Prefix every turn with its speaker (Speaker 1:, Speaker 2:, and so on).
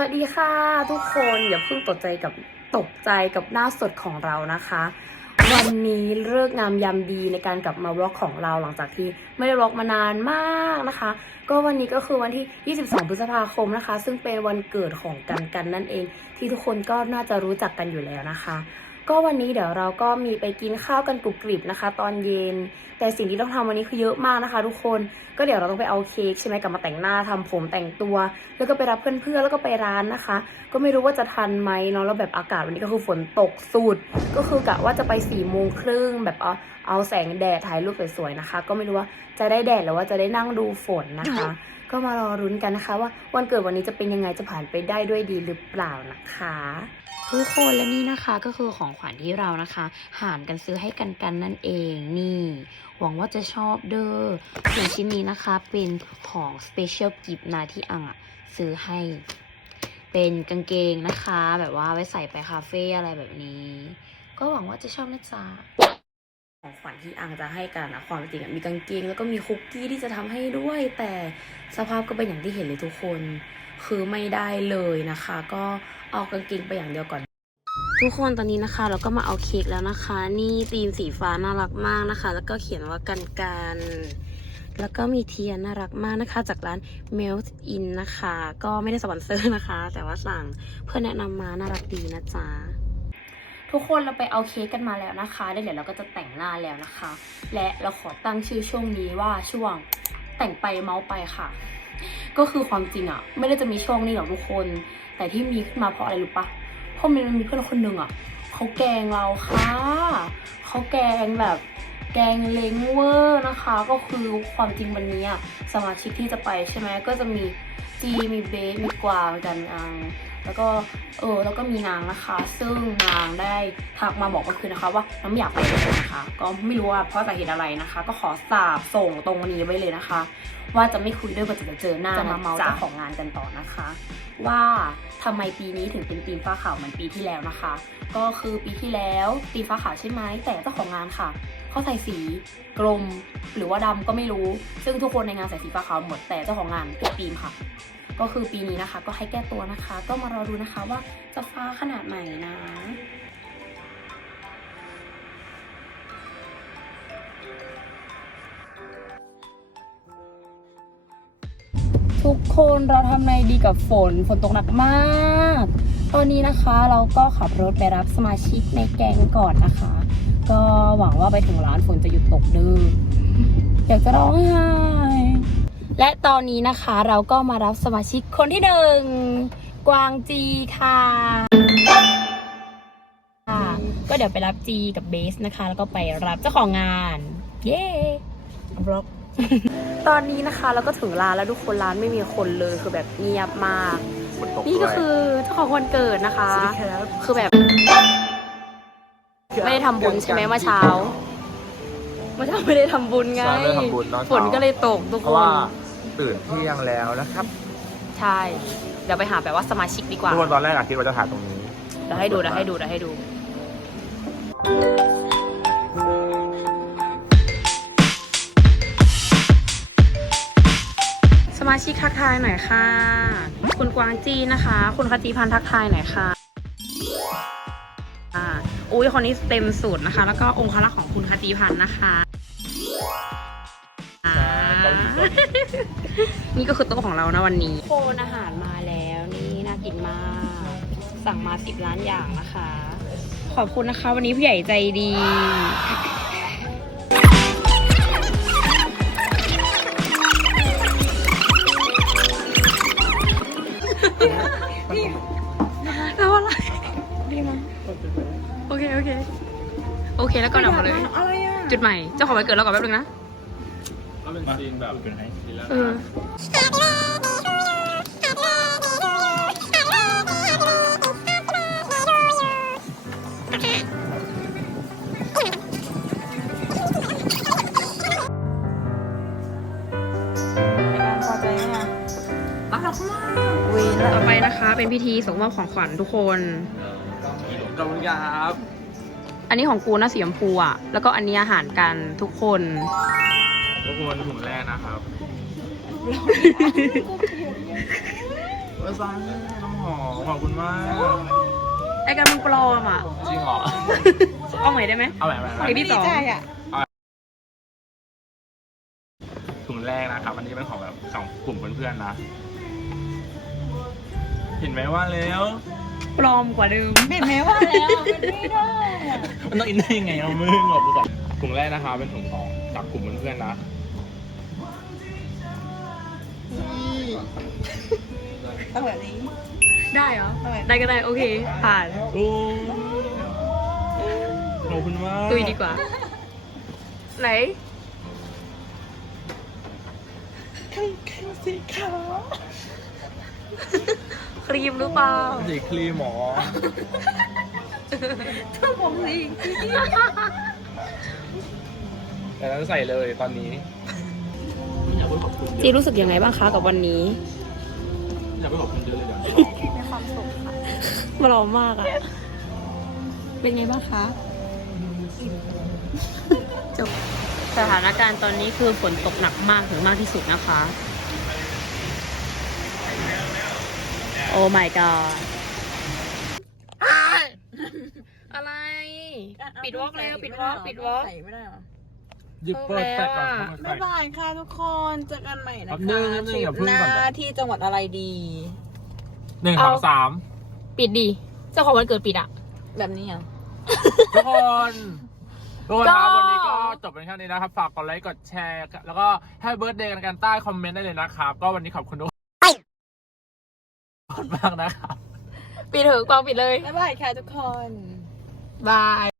Speaker 1: วัสดีค่ะทุกคนอย่าเพิ่งตกใจกับตกใจกับหน้าสดของเรานะคะ วันนี้เลิกงามยามดีในการกลับมาบล็อกของเราหลังจากที่ไม่ได้บล็อกมานานมากนะคะ ก็วันนี้ก็คือวันที่ 22 พฤษภาคมนะคะ ซึ่งเป็นวันเกิดของกันกันนั่นเอง ที่ทุกคนก็น่าจะรู้จักกันอยู่แล้วนะคะ ก็วันนี้เดี๋ยวเราก็มีไปกินข้าวกันกรุบกริบนะคะ ตอนเย็น แต่สิ่งที่ต้องทำวันนี้คือเยอะมากนะคะ ทุกคนก็เดี๋ยวเราต้องไปเอาเค้กใช่ไหมกลับมาแต่งหน้าทำผมแต่งตัว แล้วก็ไปรับเพื่อนๆแล้วก็ไปร้านนะคะ ก็ไม่รู้ว่าจะทันไหมเนาะแล้วแบบอากาศวันนี้ก็คือฝนตกสุดก็คือกะว่าจะไปสี่โมงครึ่งแบบ เอาเอาแสงแดดถ่ายรูปสวยๆนะคะ ก็ไม่รู้ว่าจะได้แดดหรือว่าจะได้นั่งดูฝนนะคะ ก็มารอรุ้นกันนะคะ ว่าวันเกิดวันนี้จะเป็นยังไงจะผ่านไปได้ด้วยดีหรือเปล่านะคะทุกคนและนี่นะคะก็คือของขวัญที่เรานะคะ หารกันซื้อให้กันกันนั่นเองนี่ หวังว่าจะชอบเด้อส่วนชิ้นนี้นะคะเป็นของ Special Gift นะที่อังอะซื้อให้ เป็นกางเกงนะคะ แบบว่าไว้ใส่ไปคาเฟ่อะไรแบบนี้ ก็หวังว่าจะชอบนะจ๊ะ ของขวัญที่อังจะให้กันนะความจริงอะมีกางเกงแล้วก็มีคุกกี้ที่จะทำให้ด้วย แต่สภาพก็เป็นอย่างที่เห็นเลยทุกคน คือไม่ได้เลยนะคะ ก็เอากางเกงไปอย่างเดียวก่อน ทุกคนตอนนี้นะคะ เราก็มาเอาเค้กแล้วนะคะ นี่ธีมสีฟ้าน่ารักมากนะคะ แล้วก็เขียนว่ากันกันแล้วก็มีเทียนน่ารักมากนะคะ จากร้าน Melt In นะคะ ก็ไม่ได้สปอนเซอร์นะคะ แต่ว่าสั่งเพื่อนแนะนำมาน่ารักดีนะจ๊ะ ทุกคนเราไปเอาเค้กกันมาแล้วนะคะแล้เดี๋ยวเราก็จะแต่งหน้าแล้วนะคะ และเราขอตั้งชื่อช่วงนี้ว่าช่วงแต่งไปเมาไปค่ะ ก็คือความจริงอะไม่ได้จะมีช่วงนี้หรอกทุกคน แต่ที่มีขึ้นมาเพราะอะไรรู้ปะเพราะมันมีเพื่อนคนหนึ่งอะเขาแกงเราค่ะเขาแกงแบบแกงเล้งเวอร์นะคะ ก็คือความจริงวันนี้อะสมาชิกที่จะไปใช่ไหมก็จะมีจีมีเบสมีกวางกันอัง แล้วก็เออแล้วก็มีนางนะคะ ซึ่งนางได้ทักมาบอกเมื่อคืนนะคะ ว่าน้ำไม่อยากไปเลยนะคะ ก็ไม่รู้ว่าเพราะสาเหตุอะไรนะคะ ก็ขอสาบส่งตรงนี้ไว้เลยนะคะ ว่าจะไม่คุยด้วยก็จะเจอหน้าจะมาเมาเจ้าของงานกันต่อนะคะ ว่าทำไมปีนี้ถึงเป็นธีมฟ้าขาวเหมือนปีที่แล้วนะคะ ก็คือปีที่แล้วธีมฟ้าขาวใช่ไหมแต่เจ้าของงานค่ะเขาใส่สีกลมหรือว่าดำก็ไม่รู้ ซึ่งทุกคนในงานใส่สีฟ้าขาวหมดแต่เจ้าของงานเปลี่ยนธีมค่ะ ก็คือปีนี้นะคะ ก็ให้แก้ตัวนะคะ ก็มารอดูนะคะว่าจะฟ้าขนาดไหนนะทุกคนเราทำในดีกับฝนฝนตกหนักมาก ตอนนี้นะคะเราก็ขับรถไปรับสมาชิกในแกงก่อนนะคะ ก็หวังว่าไปถึงร้านฝนจะหยุดตกเดื้ออยากจะร้องไห้ และตอนนี้นะคะเราก็มารับสมาชิกคนที่หนึ่งกวางจีค่ะค่ะ ก็เดี๋ยวไปรับจีกับเบสนะคะ แล้วก็ไปรับเจ้าของงาน เย้บล็อกตอนนี้นะคะเราก็ถึงร้านแล้วทุกคนร้านไม่มีคนเลยคือแบบเงียบมาก
Speaker 2: ฝนตก
Speaker 1: นี่ก็
Speaker 2: ด้วย
Speaker 1: คือเจ้าของวันเกิดนะคะ
Speaker 2: สวัสดีครับ
Speaker 1: คือแบบ ไม่ได้ทำบุญใช่ไหมเมื่อเช้าเมื่อเช้าไม่ได้ทำบุญไง
Speaker 2: ใช่ไม่ได้ทำบุญตอน
Speaker 1: ฝน
Speaker 2: เช้า
Speaker 1: ก็เลยตกทุก
Speaker 2: เพ
Speaker 1: ค
Speaker 2: ราะว่าน ตื่นเที่ยงแล้วนะครับ
Speaker 1: ใช่ เดี๋ยวไปหาแบบว่าสมาชิกดีกว่า
Speaker 2: ทุกคนตอนแรกอะคิดว่าจะถ่ายตรงนี้
Speaker 1: เดี๋ยวให้ดูเดี๋ยวให้ดูเดี๋ยวให้ดู สมาชิกทักทายหน่อยค่ะ คุณกวางจีนะคะ คุณคจีพันธ์ทักทายหน่อยค่ะอ่าอุ้ยคนนี้เต็มสูตรนะคะ แล้วก็องค์คลักษ์ของคุณคจีพันธ์นะคะอ่า นี่ก็คือโต๊ะของเรานะวันนี้โฟนอาหารมาแล้วนี่น่ากินมาก สั่งมาสิบล้านอย่างนะคะ ขอบคุณนะคะ วันนี้ผู้ใหญ่ใจดีแล้วอะไรดีมั้ยโอเค โอเค โอเคแล้วก็นำมาเลย
Speaker 3: อะไรอะ
Speaker 1: จุดใหม่ เจ้าของวันเกิดเราก่อนแป๊บนึงนะ
Speaker 4: ก็เป็นซีนแบบเป็นไงซีนแล้ว
Speaker 1: เออ
Speaker 3: พอใจไหมอะ
Speaker 1: เวนต่อไปนะคะ เป็นพิธีส่งมอบของขวัญทุกคน
Speaker 4: ขอบคุณครับ
Speaker 1: อันนี้ของกูนะสีชมพูอะ แล้วก็อันนี้อาหารกันทุกคน
Speaker 4: ทุกคนถุงแรกนะครับ
Speaker 2: ว
Speaker 4: ประสานน้ำหอมขอบคุณมาก
Speaker 1: ไอ้กันมึงปลอมอะ
Speaker 4: จริงเหรอ
Speaker 1: เอาใหม่ได้ไหม
Speaker 4: เอาแบบแบบ
Speaker 1: เพลงที่สอง
Speaker 4: กลุ่มแรกนะครับ อันนี้เป็นของแบบของกลุ่มเพื่อนๆนะ เห็นไหมว่าแล้ว
Speaker 1: ปลอมกว่าเดิม
Speaker 3: เห็นไหมว่าแล้วมันไม่ได้อะ
Speaker 4: มันต้องอินได้ยังไงเอามึงบอกกูก่อนกลุ่มแรกนะคะเป็นถุงของจากกลุ่มเพื่อนๆนะ
Speaker 3: ต้องแบบนี้
Speaker 1: ได้เหรอ
Speaker 3: ทำไม
Speaker 1: ได้ก็ได้ โอเค ผ่าน
Speaker 4: โอ้ขอบคุณมาก
Speaker 1: ตุยดีกว่า ไหน
Speaker 3: ข้างข้างสีขาว
Speaker 1: ครีมหรือเปล่า
Speaker 4: สีครีมหมอ
Speaker 3: ถ้าผมสี
Speaker 4: แต่นั้นใส่เลยตอนนี้
Speaker 1: จีรู้สึกยังไงบ้างคะกับวันนี้
Speaker 4: ไม่อยากไปขอบคุณเยอะเลยเดี๋ยว
Speaker 3: มีความสุขค่ะ
Speaker 1: ปลอมมากอะเป็นไงบ้างคะจบสถานการณ์ตอนนี้คือฝนตกหนักมากถึงมากที่สุดนะคะ โอ้ my god อะไร ปิดวอล์กแล้วปิดวอล์กปิดวอล์ก
Speaker 3: ใส่ไม่ได้เหรอ
Speaker 4: หยิบเปิดแฟลชก่อน
Speaker 1: เพิ่มแล้วอะ
Speaker 4: เปิดแฟล
Speaker 3: บ๊าย
Speaker 4: ช
Speaker 3: บายค่ะทุกคน เจอกันใหม่นะ
Speaker 4: แป๊บ
Speaker 3: คะ
Speaker 4: นึงแป๊บนึงอย่าเพิ่ง
Speaker 3: ห
Speaker 4: ก่อน
Speaker 3: น้าที่จังหวัดอะไรดี
Speaker 4: หนึ่งสองสาม
Speaker 1: ปิดดีเจ้าของวันเกิดปิดอะ
Speaker 3: แบบนี้เหรอ
Speaker 4: ทุกคนทุกคนครับ
Speaker 1: ก็
Speaker 4: วันนี้ก็จบเป็นแค่นี้นะครับ ฝากกดไลค์กดแชร์ แล้วก็ให้เบิร์ดเดย์กันกันใต้คอมเมนต์ได้เลยนะครับ ก็วันนี้ขอบคุณทุกคนมากนะครับ
Speaker 1: ปิดเถอะกวางปิดเลย
Speaker 3: บ๊ายบายค่ะทุกคน
Speaker 1: บาย